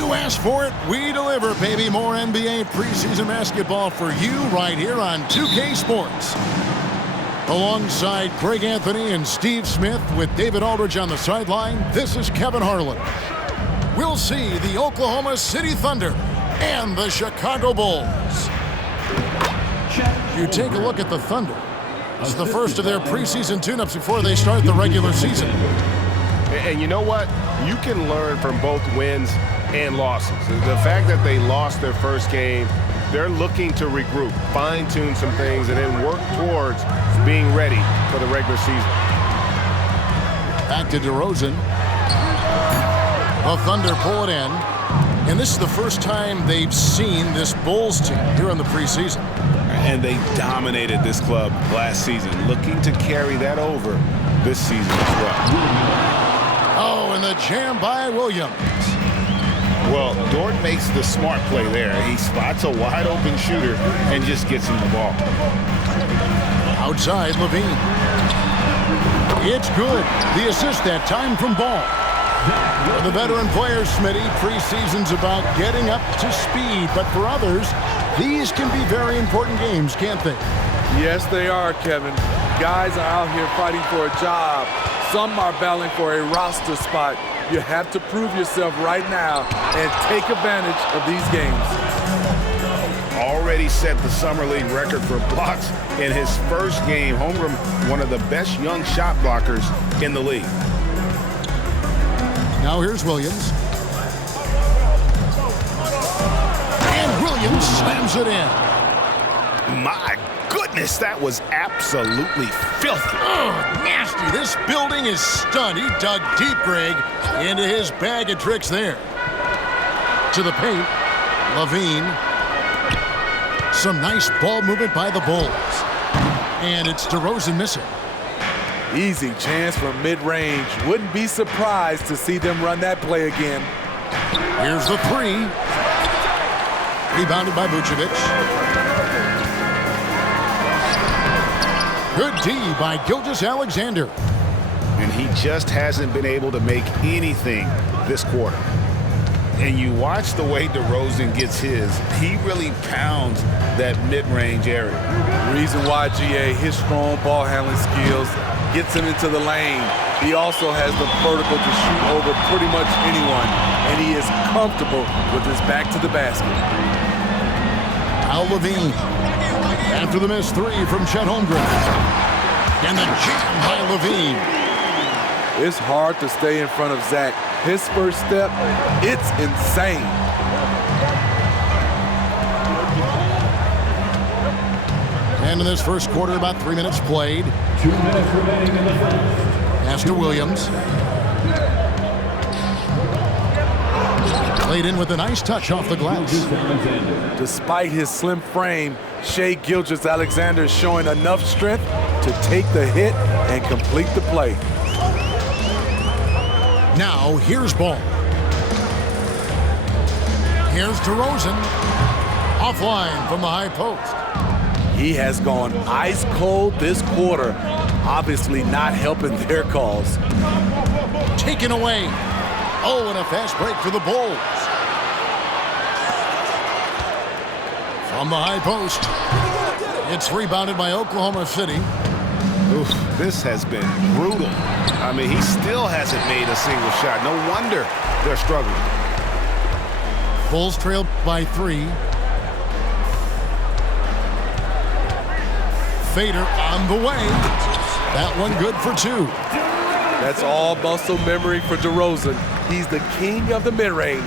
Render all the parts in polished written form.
You asked for it, we deliver, baby. More NBA preseason basketball for you right here on 2K Sports. Alongside Craig Anthony and Steve Smith with David Aldridge on the sideline, this is Kevin Harlan. We'll see the Oklahoma City Thunder and the Chicago Bulls. You take a look at the Thunder. This is the first of their preseason tune-ups before they start the regular season. And you know what? You can learn from both wins and losses. The fact that they lost their first game, they're looking to regroup, fine-tune some things, and then work towards being ready for the regular season. Back to DeRozan. The Thunder pull it in. And this is the first time they've seen this Bulls team here in the preseason. And they dominated this club last season, looking to carry that over this season as well. Oh, and the jam by Williams. Well, Dort makes the smart play there. He spots a wide-open shooter and just gets him the ball. Outside, Levine. It's good. The assist that time from Ball. For the veteran players, Smitty, preseason's about getting up to speed. But for others, these can be very important games, can't they? Yes, they are, Kevin. Guys are out here fighting for a job. Some are battling for a roster spot. You have to prove yourself right now and take advantage of these games. Already set the Summer League record for blocks in his first game. Holmgren, one of the best young shot blockers in the league. Now here's Williams. And Williams slams it in. My goodness, that was absolutely filthy. Oh, nasty. This building is stunned. He dug deep, Greg, into his bag of tricks there. To the paint, Levine. Some nice ball movement by the Bulls. And it's DeRozan missing. Easy chance from mid-range. Wouldn't be surprised to see them run that play again. Here's the three. Rebounded by Vucevic. Good D by Gilgeous-Alexander. And he just hasn't been able to make anything this quarter. And you watch the way DeRozan gets his. He really pounds that mid-range area. Reason why, GA, his strong ball handling skills gets him into the lane. He also has the vertical to shoot over pretty much anyone, and he is comfortable with his back to the basket. Al Levine. After the missed three from Chet Holmgren. And the jam by Levine. It's hard to stay in front of Zach. His first step, it's insane. And in this first quarter, about 3 minutes played. 2 minutes remaining in the first. Pass to Williams. Played in with a nice touch off the glass. Despite his slim frame, Shai Gilgeous-Alexander is showing enough strength to take the hit and complete the play. Now, here's Ball. Here's DeRozan. Offline from the high post. He has gone ice cold this quarter, obviously not helping their cause. Taken away. Oh, and a fast break for the Bulls. From the high post. It's rebounded by Oklahoma City. Oof, this has been brutal. I mean, he still hasn't made a single shot. No wonder they're struggling. Bulls trail by 3. Fader on the way. That one good for 2. That's all muscle memory for DeRozan. He's the king of the mid-range.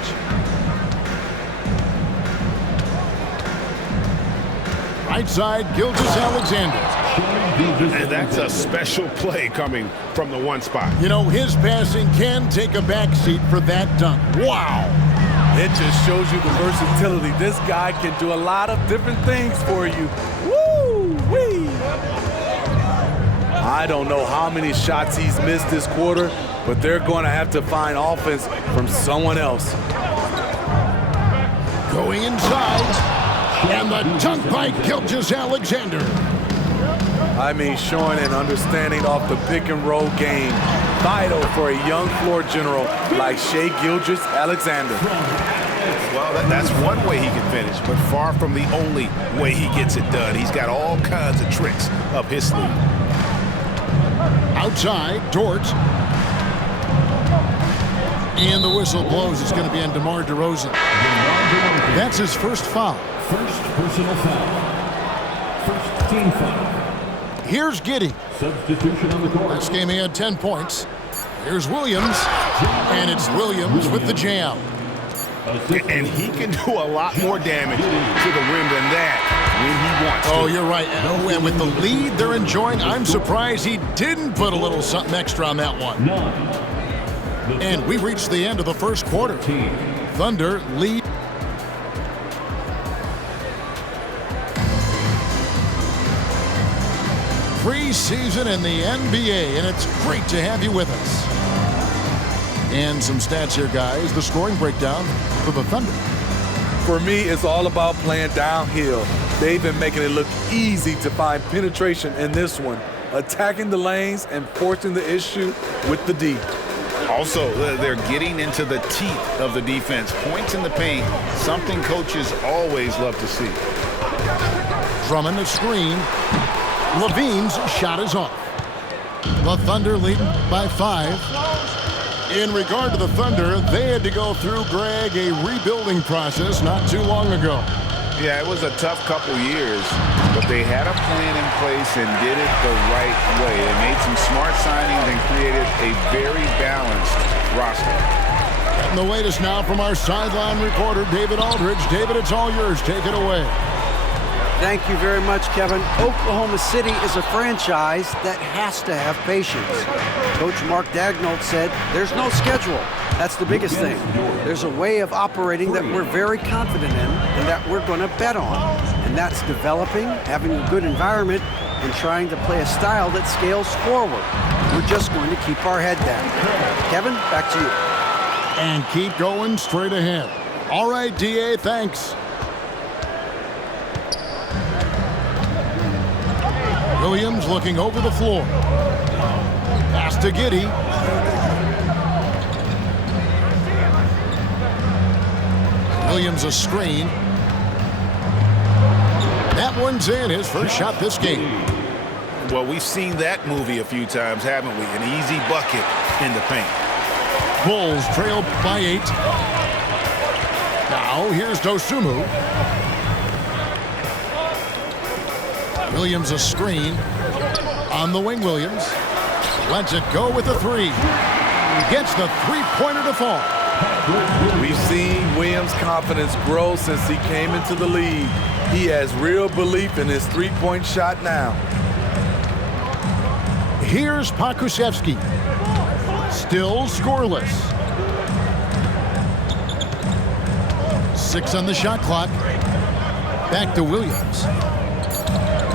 Right side, Gilgeous-Alexander. And that's a special play coming from the one spot. You know, his passing can take a backseat for that dunk. Wow. It just shows you the versatility. This guy can do a lot of different things for you. Woo-wee! I don't know how many shots he's missed this quarter, but they're going to have to find offense from someone else. Going inside. And the dunk by Gilgeous-Alexander. I mean, showing an understanding off the pick-and-roll game. Vital for a young floor general like Shai Gilgeous-Alexander. Well, that's one way he can finish, but far from the only way he gets it done. He's got all kinds of tricks up his sleeve. Outside, Dort. And the whistle blows. It's going to be on DeMar DeRozan. That's his first foul. First personal foul. First team foul. Here's Giddey. Substitution on the court. This game he had 10 points. Here's Williams. And it's Williams with the jam. And he can do a lot more damage to the rim than that when he wants to. Oh, you're right. And with the lead they're enjoying, I'm surprised he didn't put a little something extra on that one. And we reached the end of the first quarter. Thunder lead. Preseason in the NBA, and it's great to have you with us. And some stats here, guys. The scoring breakdown for the Thunder. For me, it's all about playing downhill. They've been making it look easy to find penetration in this one, attacking the lanes and forcing the issue with the D. Also, they're getting into the teeth of the defense. Points in the paint, something coaches always love to see. Drummond the screen. Levine's shot is off. The Thunder leading by 5. In regard to the Thunder, they had to go through, Greg, a rebuilding process not too long ago. Yeah, it was a tough couple years, but they had a plan in place and did it the right way. They made some smart signings and created a very balanced roster. And the latest now from our sideline reporter, David Aldridge. David, it's all yours. Take it away. Thank you very much, Kevin. Oklahoma City is a franchise that has to have patience. Coach Mark Daigneault said there's no schedule. That's the biggest thing. There's a way of operating that we're very confident in and that we're going to bet on. And that's developing, having a good environment, and trying to play a style that scales forward. We're just going to keep our head down. Kevin, back to you. And keep going straight ahead. All right, DA, thanks. Williams looking over the floor. Pass to Giddey. Williams a screen. That one's in, his first shot this game. Well, we've seen that movie a few times, haven't we? An easy bucket in the paint. Bulls trail by 8. Now here's Dosunmu. Williams a screen. On the wing, Williams. Lets it go with a 3. Gets the three-pointer to fall. We've seen Williams' confidence grow since he came into the league. He has real belief in his three-point shot now. Here's Pokusevski. Still scoreless. 6 on the shot clock. Back to Williams.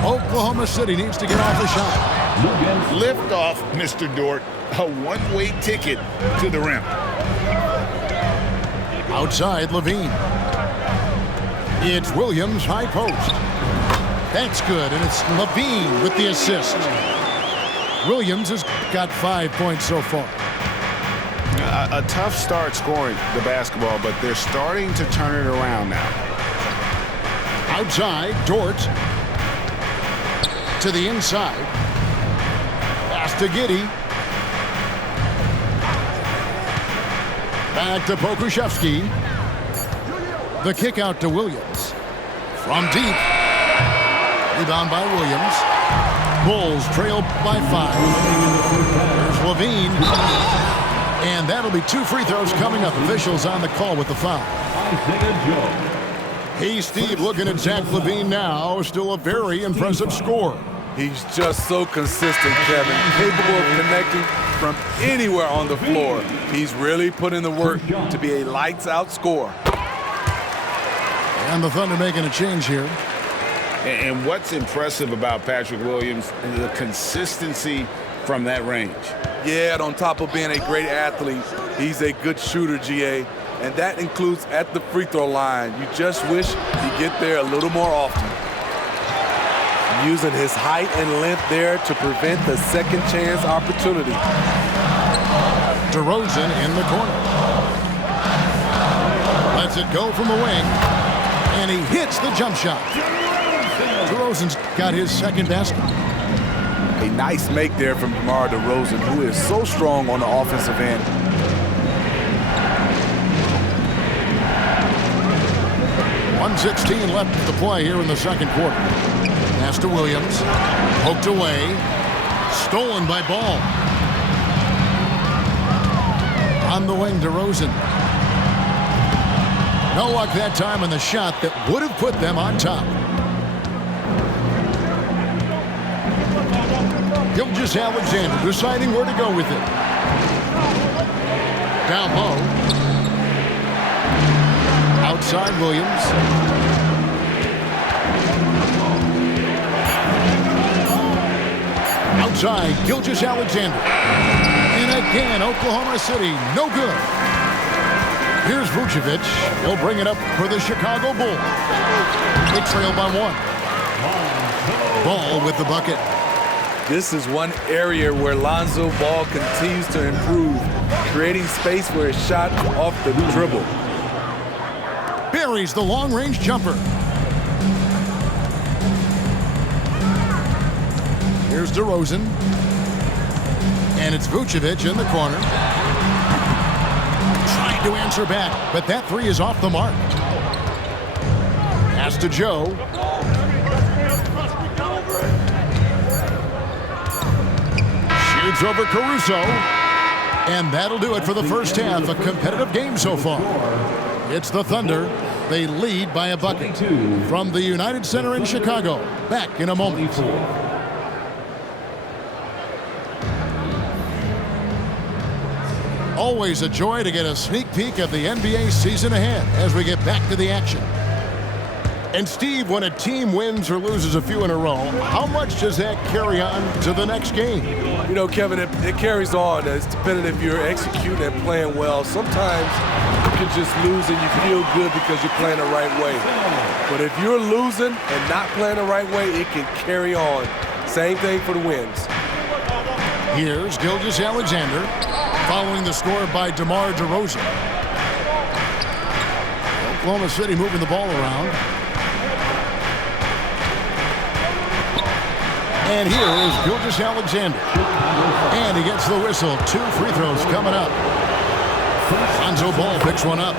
Oklahoma City needs to get off the shot. Lift off, Mr. Dort. A one-way ticket to the rim. Outside, Levine. It's Williams, high post. That's good, and it's Levine with the assist. Williams has got 5 points so far. A tough start scoring the basketball, but they're starting to turn it around now. Outside, Dort. To the inside. Pass to Giddey. Back to Pokusevski. The kick out to Williams. From deep. Rebound by Williams. Bulls trail by 5. There's Levine. And that'll be 2 free throws coming up. Officials on the call with the foul. Hey, Steve, looking at Zach Levine now. Still a very impressive score. He's just so consistent, Kevin, capable of connecting from anywhere on the floor. He's really put in the work to be a lights-out scorer. And the Thunder making a change here. And what's impressive about Patrick Williams is the consistency from that range. Yeah, and on top of being a great athlete, he's a good shooter, GA. And that includes at the free throw line. You just wish he'd get there a little more often. Using his height and length there to prevent the second chance opportunity. DeRozan in the corner. Lets it go from the wing. And he hits the jump shot. DeRozan's got his second basket. A nice make there from DeMar DeRozan, who is so strong on the offensive end. .116 left to play here in the second quarter. Pass to Williams. Poked away. Stolen by Ball. On the wing, DeRozan. No luck that time on the shot that would have put them on top. Gilgeous-Alexander deciding where to go with it. Down low. Outside Williams. Outside Gilgeous-Alexander. And again, Oklahoma City, no good. Here's Vucevic. He'll bring it up for the Chicago Bulls. They trail by 1. Ball with the bucket. This is one area where Lonzo Ball continues to improve, creating space for his shot off the dribble. Buries the long-range jumper. Here's DeRozan. And it's Vucevic in the corner. Trying to answer back, but that three is off the mark. Pass to Joe. Shoots over Caruso. And that'll do it for the first half. A competitive game so far. It's the Thunder. They lead by a bucket. From the United Center in Chicago. Back in a moment. Always a joy to get a sneak peek of the NBA season ahead as we get back to the action. And Steve, when a team wins or loses a few in a row, how much does that carry on to the next game? You know, Kevin, it carries on. It's dependent if you're executing and playing well. Sometimes you can just lose and you feel good because you're playing the right way. But if you're losing and not playing the right way, it can carry on. Same thing for the wins. Here's Gilgeous-Alexander following the score by DeMar DeRozan. Oklahoma City moving the ball around. And here is Gilgeous-Alexander. And he gets the whistle. 2 free throws coming up. Lonzo Ball picks one up.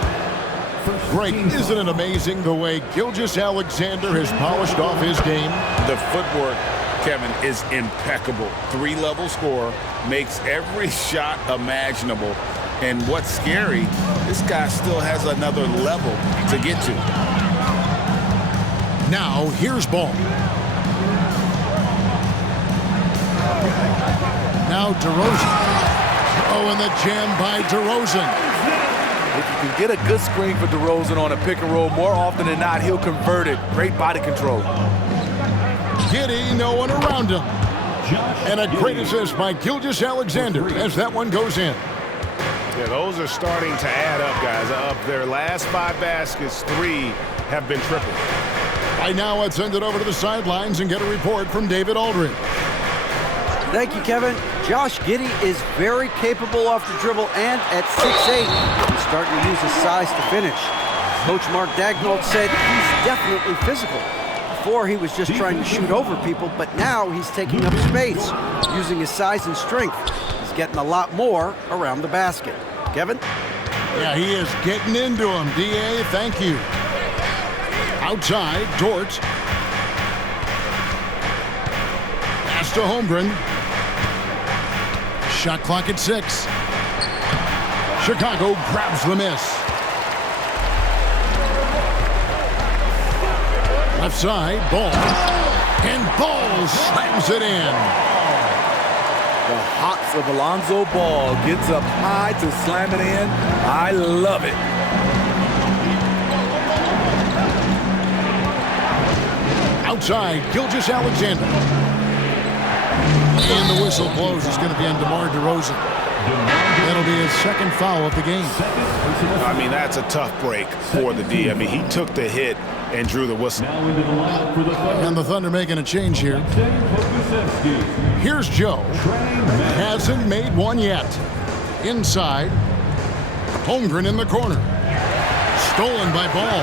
Great. Isn't it amazing the way Gilgeous-Alexander has polished off his game? The footwork, Kevin, is impeccable. 3-level scorer, makes every shot imaginable. And what's scary, this guy still has another level to get to. Now, here's Ball. Now DeRozan. Oh, and the jam by DeRozan. If you can get a good screen for DeRozan on a pick and roll, more often than not, he'll convert it. Great body control. Giddey, no one around him. And a great assist by Gilgeous-Alexander as that one goes in. Yeah, those are starting to add up, guys. Of their last 5 baskets, 3 have been triple. Right now, let's send it over to the sidelines and get a report from David Aldridge. Thank you, Kevin. Josh Giddey is very capable off the dribble, and at 6'8", he's starting to use his size to finish. Coach Mark Daigneault said he's definitely physical. Before, he was just trying to shoot over people, but now he's taking up space, using his size and strength. He's getting a lot more around the basket. Kevin? Yeah, he is getting into him. D.A., thank you. Outside, Dort. Pass to Holmgren. Shot clock at 6. Chicago grabs the miss. Left side, Ball. And Ball slams it in. The hops of Alonzo Ball gets up high to slam it in. I love it. Outside, Gilgeous-Alexander. And the whistle blows. It's going to be on DeMar DeRozan. That'll be his second foul of the game. I mean, that's a tough break for the D. I mean, he took the hit and drew the whistle. And the Thunder making a change here. Here's Joe. Hasn't made one yet. Inside. Holmgren in the corner. Stolen by Ball.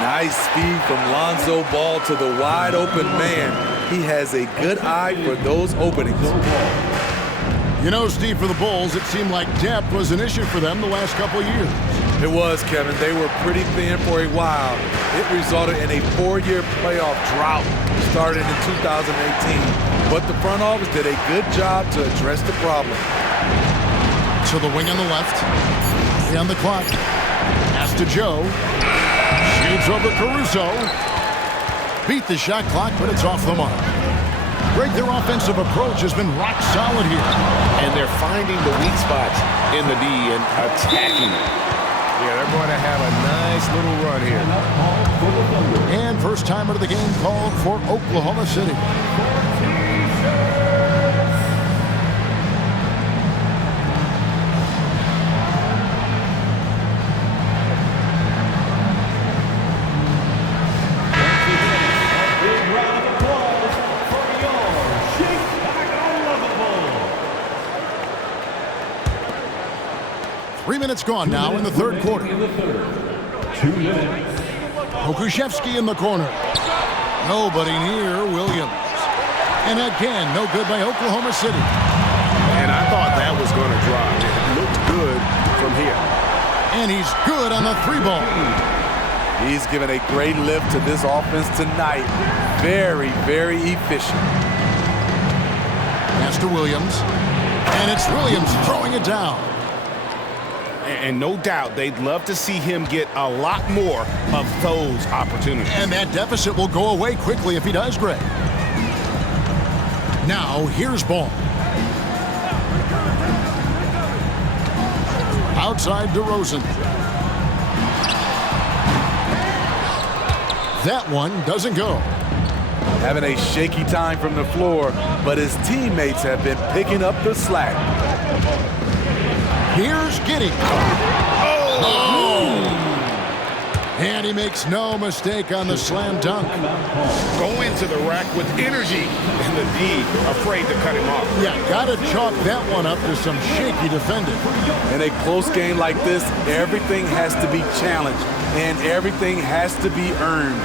Nice speed from Lonzo Ball to the wide open man. He has a good eye for those openings. You know, Steve, for the Bulls, it seemed like depth was an issue for them the last couple years. It was, Kevin. They were pretty thin for a while. It resulted in a 4-year playoff drought started in 2018. But the front office did a good job to address the problem. So the wing on the left. On the clock. Pass to Joe. Shoots over Caruso. Beat the shot clock, but it's off the mark. Greg, their offensive approach has been rock solid here. And they're finding the weak spots in the D and attacking it. Yeah, they're going to have a nice little run here. And first timer of the game called for Oklahoma City. Big round of applause for your Chicago Bulls. 3 minutes gone now in the third quarter. 2 minutes. Okushevsky in the corner. Nobody near Williams. And again, no good by Oklahoma City. And I thought that was going to drop. It looked good from here. And he's good on the 3-ball. He's given a great lift to this offense tonight. Very, very efficient. Pass to Williams. And it's Williams throwing it down. And no doubt they'd love to see him get a lot more of those opportunities. And that deficit will go away quickly if he does, Greg. Now, here's Ball. Outside DeRozan. That one doesn't go. Having a shaky time from the floor, but his teammates have been picking up the slack. Here's Giddey. Oh! And he makes no mistake on the slam dunk. Go into the rack with energy, and the D afraid to cut him off. Yeah, gotta chalk that one up to some shaky defending. In a close game like this, everything has to be challenged, and everything has to be earned.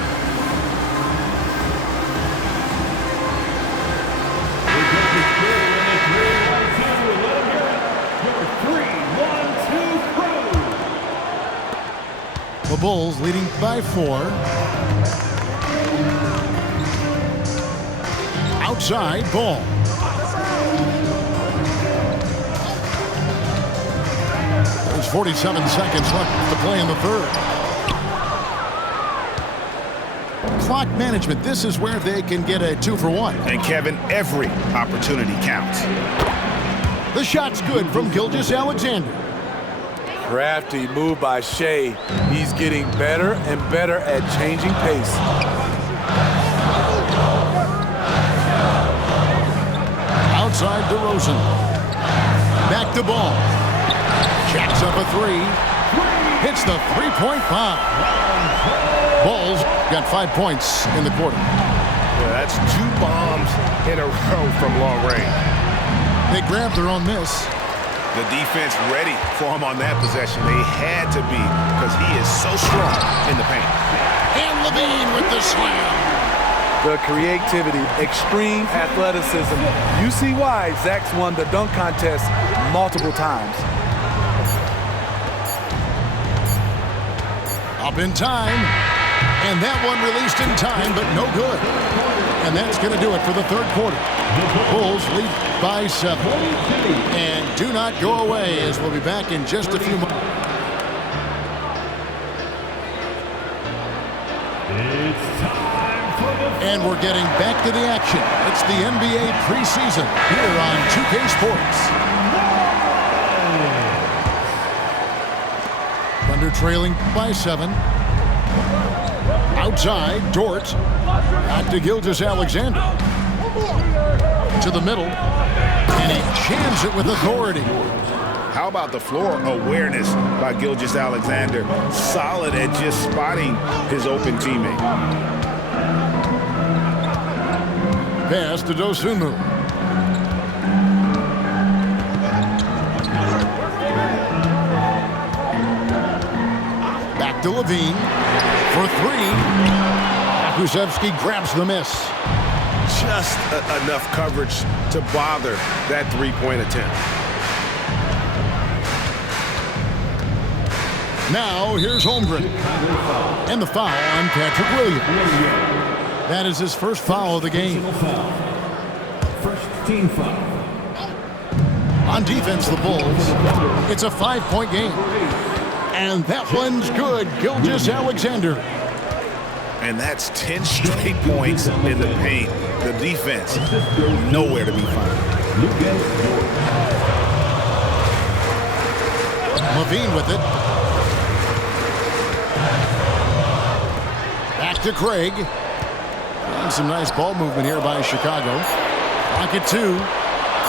The Bulls leading by 4. Outside, Ball. There's 47 seconds left to play in the third. Clock management, this is where they can get a 2-for-1. And Kevin, every opportunity counts. The shot's good from Gilgeous-Alexander. Crafty move by Shea. He's getting better and better at changing pace. Outside DeRozan. Back to Ball. Jacks up a 3. Hits the three-point bomb. Bulls got 5 points in the quarter. Yeah, that's 2 bombs in a row from long range. They grabbed their own miss. The defense ready for him on that possession. They had to be because he is so strong in the paint. And Levine with the slam. The creativity, extreme athleticism. You see why Zach's won the dunk contest multiple times. Up in time. And that one released in time, but no good. And that's going to do it for the third quarter. Bulls lead by 7. And do not go away, as we'll be back in just a few moments. And we're getting back to the action. It's the NBA preseason here on 2K Sports. Thunder trailing by 7. Outside, Dort. Back to Gilgeous-Alexander. To the middle. And he jams it with authority. How about the floor awareness by Gilgeous-Alexander? Solid at just spotting his open teammate. Pass to Dosunmu. to Levine for three. Kuszewski grabs the miss. Just enough coverage to bother that three-point attempt. Now here's Holmgren. And the foul on Patrick Williams. That is his first foul of the game. First team foul. On defense, the Bulls. It's a 5-point game. And that one's good. Gilgeous-Alexander. And that's 10 straight points in the paint. The defense, nowhere to be found. Levine with it. Back to Craig. And some nice ball movement here by Chicago. Rocket 2.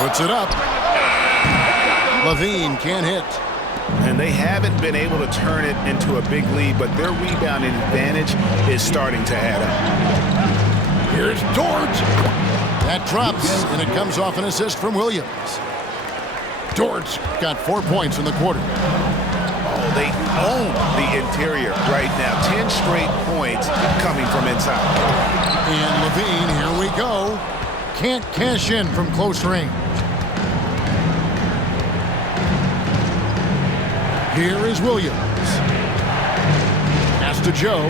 Puts it up. Levine can't hit. And they haven't been able to turn it into a big lead, but their rebounding advantage is starting to add up. Here's Dort. That drops, and it comes off an assist from Williams. Dort's got 4 points in the quarter. Oh, they own the interior right now. 10 straight points coming from inside. And Levine, here we go. Can't cash in from close range. Here is Williams. Pass to Joe.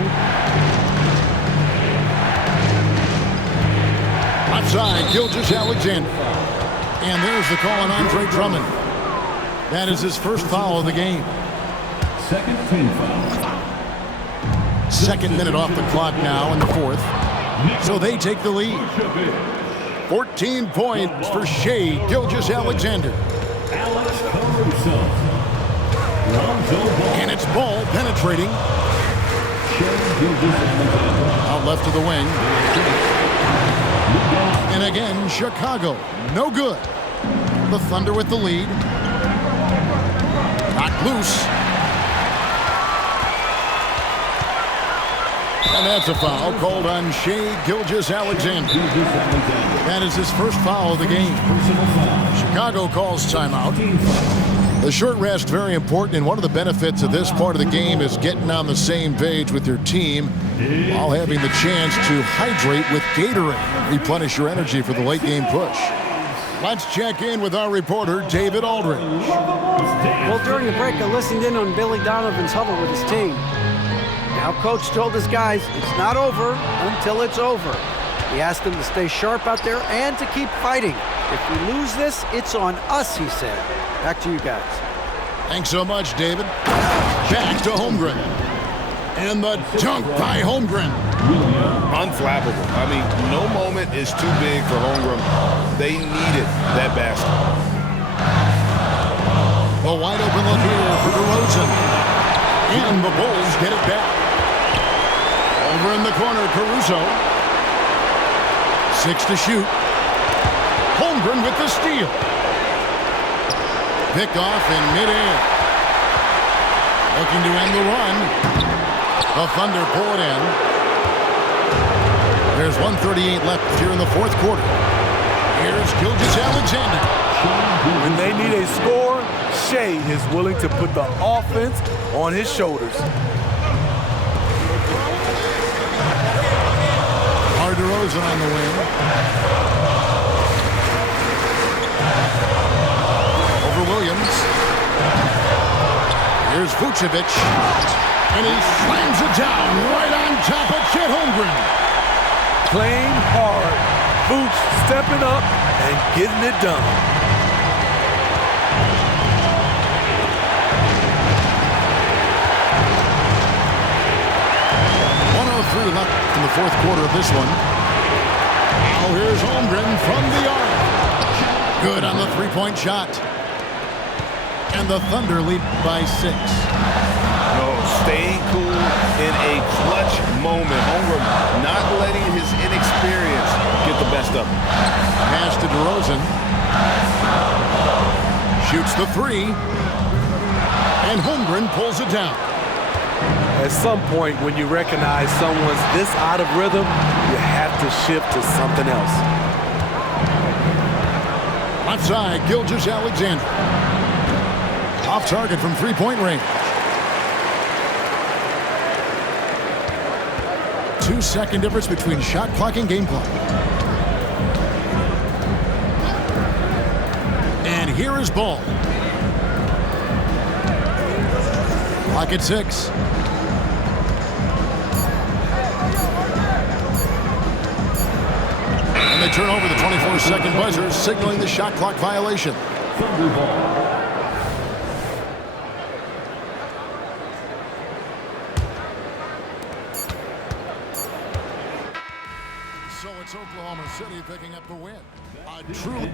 Outside, Gilgeous-Alexander. And there's the call on Andre Drummond. That is his first foul of the game. Second team foul. Second minute off the clock now in the fourth. So they take the lead. 14 points for Shea Gilgeous-Alexander. Alex Caruso. And it's ball penetrating. Out left to the wing. And again, Chicago. No good. The Thunder with the lead. Knocked loose. And that's a foul called on Shea Gilgeous-Alexander. That is his first foul of the game. Chicago calls timeout. The short rest, very important, and one of the benefits of this part of the game is getting on the same page with your team while having the chance to hydrate with Gatorade. Replenish your energy for the late game push. Let's check in with our reporter, David Aldridge. Well, during the break, I listened in on Billy Donovan's huddle with his team. Now, Coach told his guys it's not over until it's over. He asked them to stay sharp out there and to keep fighting. If we lose this, it's on us, he said. Back to you guys. Thanks so much, David. Back to Holmgren. And the dunk by Holmgren. Unflappable. I mean, no moment is too big for Holmgren. They needed that basket. A wide open look here for DeRozan. And the Bulls get it back. Over in the corner, Caruso. 6 to shoot. Holmgren with the steal. Picked off in midair. Looking to end the run. The Thunder pull it in. There's 1:38 left here in the fourth quarter. Here's Gilgeous-Alexander. When they need a score, Shea is willing to put the offense on his shoulders. DeRozan on the wing. Over Williams. Here's Vucevic. And he slams it down right on top of Chet Holmgren. Playing hard. Vooch stepping up and getting it done. Left in the fourth quarter of this one. Now here's Holmgren from the arc. Good on the three-point shot. And the Thunder lead by 6. No, staying cool in a clutch moment. Holmgren not letting his inexperience get the best of him. Pass to DeRozan. Shoots the 3. And Holmgren pulls it down. At some point, when you recognize someone's this out of rhythm, you have to shift to something else. Left side, Gilgeous-Alexander. Off target from three-point range. 2-second difference between shot clock and game clock. And here is ball. Clock at 6. And they turn over the 24-second buzzer, signaling the shot clock violation. Thunder ball. So it's Oklahoma City picking up the win. A true